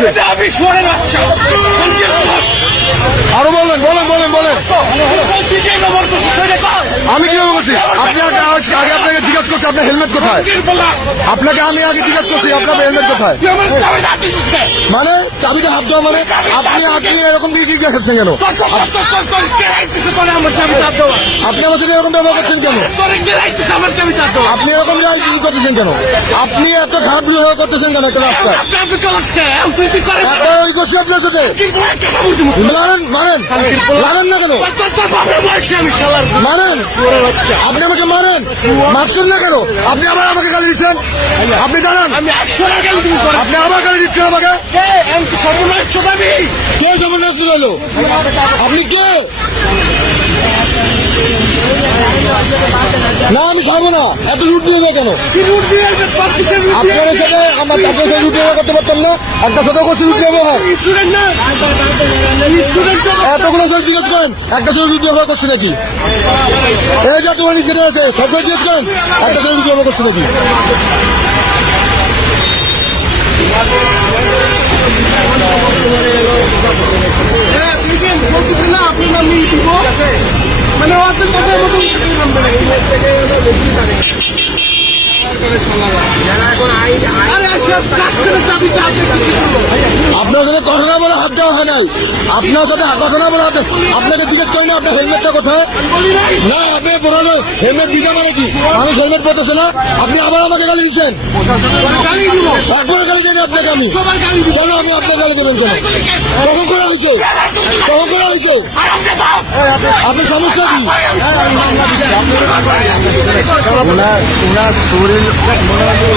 হয়েছে? আরো বলেন বলেন বলেন বলেন। আমি কি বলছি? আপনি আগে আপনাকে জিজ্ঞাসা করছি আপনার হেলমেট কোথায়? আপনাকে আমি আগে জিজ্ঞাসা করছি আপনার হেলমেট কোথায়? মানে চাবিটা হাত দেওয়া মানে আপনি এরকম দিকে দেখাচ্ছেন কেন? আপনি আমার সাথে এরকম ব্যবহার করছেন কেন? আপনি এরকম ই করতেছেন কেন? আপনি এত খারাপ ব্যবহার করতেছেন কেন একটা রাস্তায়? ওই করছি আপনার সাথে মারেন মারেন মারেন না কেন? মারেন আপনি আমাকে মারেন মারছেন না কেন? আপনি আবার আমাকে গালি দিচ্ছেন। আপনি জানান আপনি আবার গালি দিচ্ছেন আমাকে। কে সর্বনাশ হলো? আপনি কে? না আমি ছাড়বো না। এত রুট দিয়ে কেন? আপনার সাথে আমার চাষের সাথে রুট দিয়ে করতে পারতাম না? একটা সাথে করছি রুট দিয়ে এতগুলো সব জিজ্ঞেস করেন একটা সাথে রুট ব্যবহার করছে নাকি? এই যে তোমার সেটা আছে সবটা জিজ্ঞেস করেন একটা সাথে রুট ব্যবহার করছে নাকি? বলতেছেন না আপনার নাম নিয়ে দিব মানে আপনার সাথে কথা না বলে হাত দেওয়া হয় নাই। আপনার সাথে কথা না বলে হাত আপনাকে জিজ্ঞেস করি না আপনার হেলমেটটা কোথায়? না আপনি পুরোনো হেলমেট দিতে মানে কি? মানুষ হেলমেট পড়তেছে না। আপনি আবার আমাকে গালি দিচ্ছেন। একবার গালি দেন আপনাকে আমি কেন? আমি আপনার গালি দেবেন কেন? কখন করা হয়েছে? কখন করা হয়েছে? আপনার সমস্যা কি? ওনার শরীর আপনার